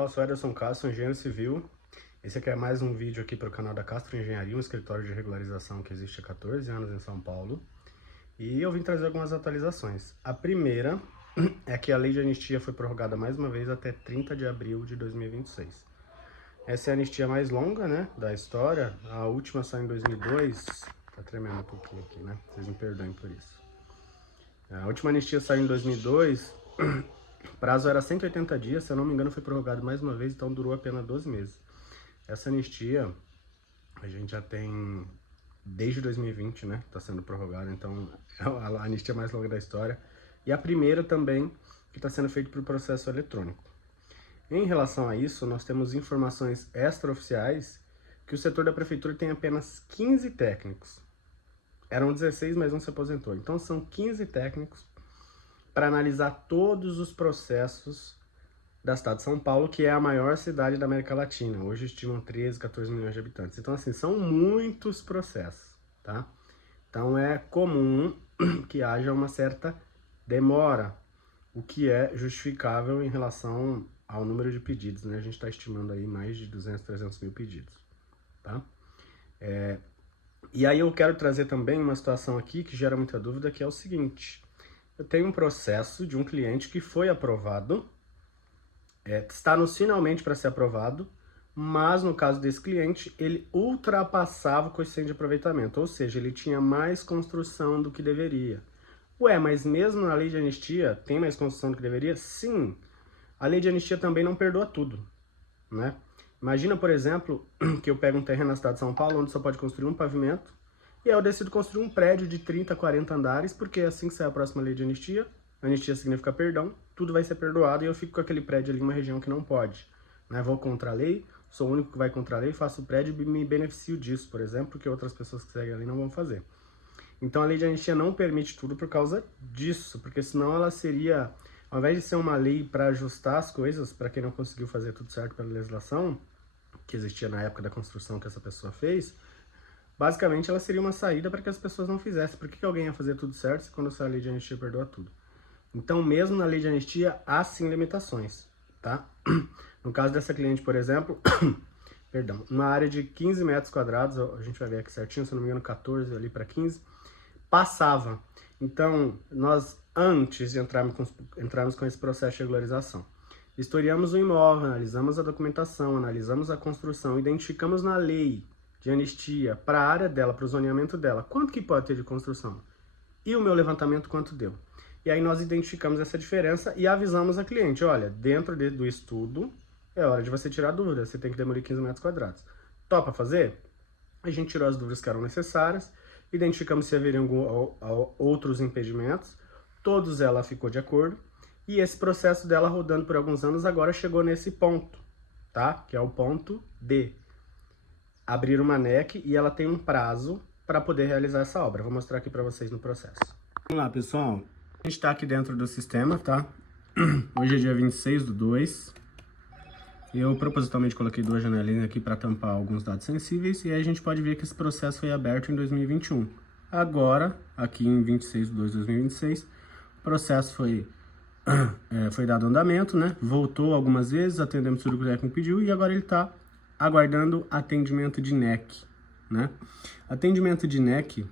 Eu sou Ederson Castro, engenheiro civil. Esse aqui é mais um vídeo aqui para o canal da Castro Engenharia, um escritório de regularização que existe há 14 anos em São Paulo. E eu vim trazer algumas atualizações. A primeira é que a lei de anistia foi prorrogada mais uma vez até 30 de abril de 2026. Essa é a anistia mais longa, né, da história. A última saiu em 2002. Tá tremendo um pouquinho aqui, né? Vocês me perdoem por isso. A última anistia saiu em 2002. O prazo era 180 dias, se eu não me engano foi prorrogado mais uma vez, então durou apenas 12 meses. Essa anistia, a gente já tem desde 2020, né, tá sendo prorrogada, então é a anistia mais longa da história. E a primeira também, que está sendo feita por processo eletrônico. Em relação a isso, nós temos informações extraoficiais que o setor da prefeitura tem apenas 15 técnicos. Eram 16, mas um se aposentou. Então são 15 técnicos para analisar todos os processos da cidade de São Paulo, que é a maior cidade da América Latina. Hoje estimam 13, 14 milhões de habitantes. Então, assim, são muitos processos, tá? Então, é comum que haja uma certa demora, o que é justificável em relação ao número de pedidos, né? A gente está estimando aí mais de 200, 300 mil pedidos, tá? E aí eu quero trazer também uma situação aqui que gera muita dúvida, que é o seguinte: eu tenho um processo de um cliente que foi aprovado, está no finalmente para ser aprovado, mas no caso desse cliente, ele ultrapassava o coeficiente de aproveitamento, ou seja, ele tinha mais construção do que deveria. Ué, mas mesmo na lei de anistia, tem mais construção do que deveria? Sim, a lei de anistia também não perdoa tudo, né? Imagina, por exemplo, que eu pego um terreno na cidade de São Paulo, onde só pode construir um pavimento, e aí eu decido construir um prédio de 30, 40 andares, porque assim que sair a próxima lei de anistia significa perdão, tudo vai ser perdoado e eu fico com aquele prédio ali em uma região que não pode, né? Vou contra a lei, sou o único que vai contra a lei, faço o prédio e me beneficio disso, por exemplo, porque outras pessoas que seguem ali não vão fazer. Então a lei de anistia não permite tudo por causa disso, porque senão ela seria, ao invés de ser uma lei para ajustar as coisas, para quem não conseguiu fazer tudo certo pela legislação, que existia na época da construção que essa pessoa fez, basicamente ela seria uma saída para que as pessoas não fizessem. Por que alguém ia fazer tudo certo se quando sai a lei de anistia perdoa tudo? Então, mesmo na lei de anistia, há sim limitações, tá? No caso dessa cliente, por exemplo, perdão, numa área de 15 metros quadrados, a gente vai ver aqui certinho, se não me engano, 14 ali para 15, passava. Então, nós, antes de entrarmos com esse processo de regularização, historiamos o imóvel, analisamos a documentação, analisamos a construção, identificamos na lei de anistia para a área dela, para o zoneamento dela, quanto que pode ter de construção? E o meu levantamento quanto deu? E aí nós identificamos essa diferença e avisamos a cliente: olha, dentro do estudo é hora de você tirar dúvidas, você tem que demolir 15 metros quadrados. Topa fazer? A gente tirou as dúvidas que eram necessárias, identificamos se haveriam outros impedimentos, todos ela ficou de acordo, e esse processo dela rodando por alguns anos agora chegou nesse ponto, tá? Que é o ponto D. Abrir uma NEC e ela tem um prazo para poder realizar essa obra. Vou mostrar aqui para vocês no processo. Vamos lá, pessoal. A gente está aqui dentro do sistema, tá? Hoje é dia 26/2. Eu propositalmente coloquei duas janelinhas aqui para tampar alguns dados sensíveis e aí a gente pode ver que esse processo foi aberto em 2021. Agora, aqui em 26/2/2026, o processo foi dado andamento, né? Voltou algumas vezes, atendemos tudo que o técnico pediu e agora ele está aguardando atendimento de NEC, né? Atendimento de NEC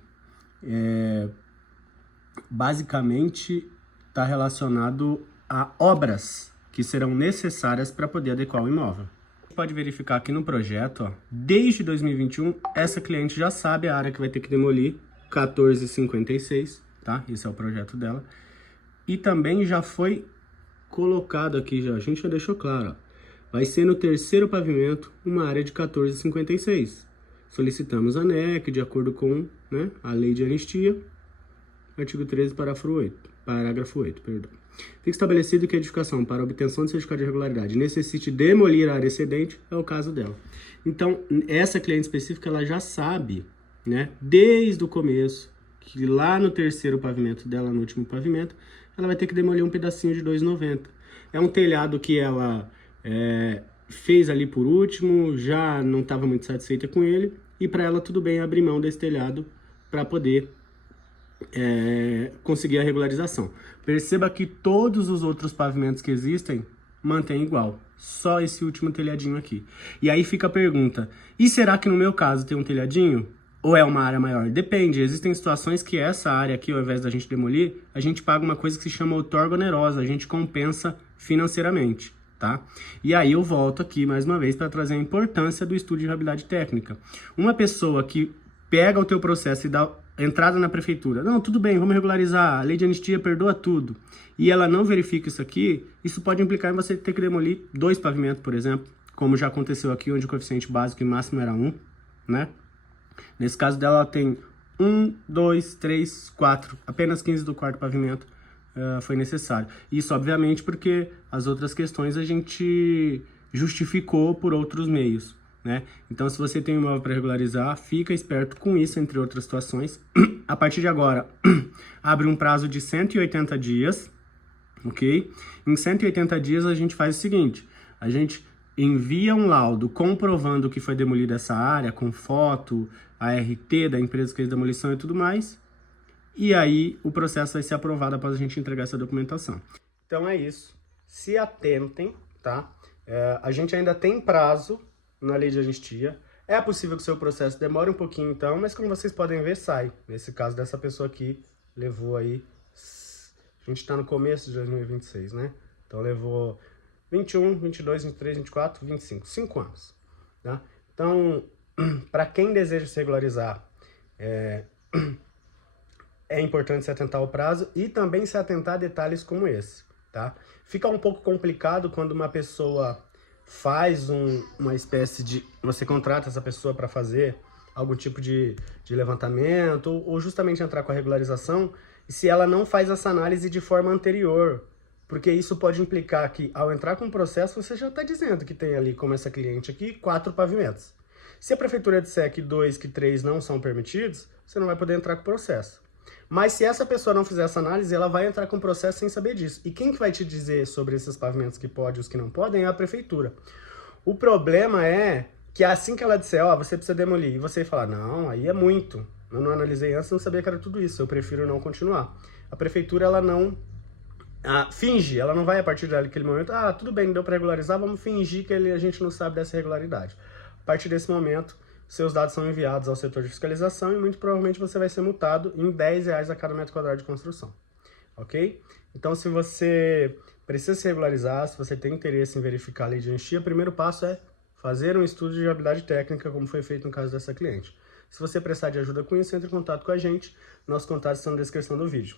basicamente está relacionado a obras que serão necessárias para poder adequar o imóvel. Você pode verificar aqui no projeto, ó, desde 2021, essa cliente já sabe a área que vai ter que demolir, 1456, tá? Esse é o projeto dela. E também já foi colocado aqui, já, a gente já deixou claro, ó, vai ser no terceiro pavimento uma área de 1456. Solicitamos a NEC de acordo com, né, a lei de anistia, artigo 13, parágrafo 8, perdão. Fica estabelecido que a edificação para obtenção de certificado de regularidade necessite demolir a área excedente, é o caso dela. Então, essa cliente específica, ela já sabe, né, desde o começo, que lá no terceiro pavimento dela, no último pavimento, ela vai ter que demolir um pedacinho de 2,90. É um telhado que ela fez ali por último, já não estava muito satisfeita com ele, e para ela tudo bem abrir mão desse telhado para poder conseguir a regularização. Perceba que todos os outros pavimentos que existem mantêm igual, só esse último telhadinho aqui. E aí fica a pergunta, e será que no meu caso tem um telhadinho? Ou é uma área maior? Depende, existem situações que essa área aqui, ao invés da gente demolir, a gente paga uma coisa que se chama outorga onerosa, a gente compensa financeiramente, tá? E aí eu volto aqui mais uma vez para trazer a importância do estudo de viabilidade técnica. Uma pessoa que pega o teu processo e dá entrada na prefeitura, não, tudo bem, vamos regularizar, a lei de anistia perdoa tudo, e ela não verifica isso aqui, isso pode implicar em você ter que demolir 2 pavimentos, por exemplo, como já aconteceu aqui, onde o coeficiente básico e máximo era 1, né? Nesse caso dela, ela tem 1, 2, 3, 4, apenas 15 do quarto pavimento foi necessário. Isso, obviamente, porque as outras questões a gente justificou por outros meios, né? Então, se você tem um imóvel para regularizar, fica esperto com isso, entre outras situações. A partir de agora, abre um prazo de 180 dias, ok? Em 180 dias, a gente faz o seguinte, a gente envia um laudo comprovando que foi demolida essa área, com foto, a RT da empresa que fez demolição e tudo mais, e aí o processo vai ser aprovado após a gente entregar essa documentação. Então é isso, se atentem, tá? A gente ainda tem prazo na lei de anistia, é possível que o seu processo demore um pouquinho então, mas como vocês podem ver, sai. Nesse caso dessa pessoa aqui, levou aí, a gente tá no começo de 2026, né? Então levou 21, 22, 23, 24, 25, 5 anos, tá? Então, para quem deseja se regularizar, é importante se atentar ao prazo e também se atentar a detalhes como esse, tá? Fica um pouco complicado quando uma pessoa faz uma espécie de... Você contrata essa pessoa para fazer algum tipo de levantamento ou justamente entrar com a regularização, e se ela não faz essa análise de forma anterior, porque isso pode implicar que, ao entrar com o processo, você já está dizendo que tem ali, como essa cliente aqui, 4 pavimentos. Se a prefeitura disser que 2, que 3 não são permitidos, você não vai poder entrar com o processo. Mas se essa pessoa não fizer essa análise, ela vai entrar com o processo sem saber disso. E quem que vai te dizer sobre esses pavimentos que podem e os que não podem é a prefeitura. O problema é que assim que ela disser, ó, você precisa demolir, e você falar, não, aí é muito. Eu não analisei antes, não sabia que era tudo isso, eu prefiro não continuar. A prefeitura, ela não... finge, ela não vai a partir daquele momento, tudo bem, deu para regularizar, vamos fingir que a gente não sabe dessa irregularidade. A partir desse momento, seus dados são enviados ao setor de fiscalização e muito provavelmente você vai ser multado em R$10 a cada metro quadrado de construção, ok? Então, se você precisa se regularizar, se você tem interesse em verificar a lei de anistia, o primeiro passo é fazer um estudo de viabilidade técnica, como foi feito no caso dessa cliente. Se você precisar de ajuda com isso, entre em contato com a gente, nossos contatos estão na descrição do vídeo.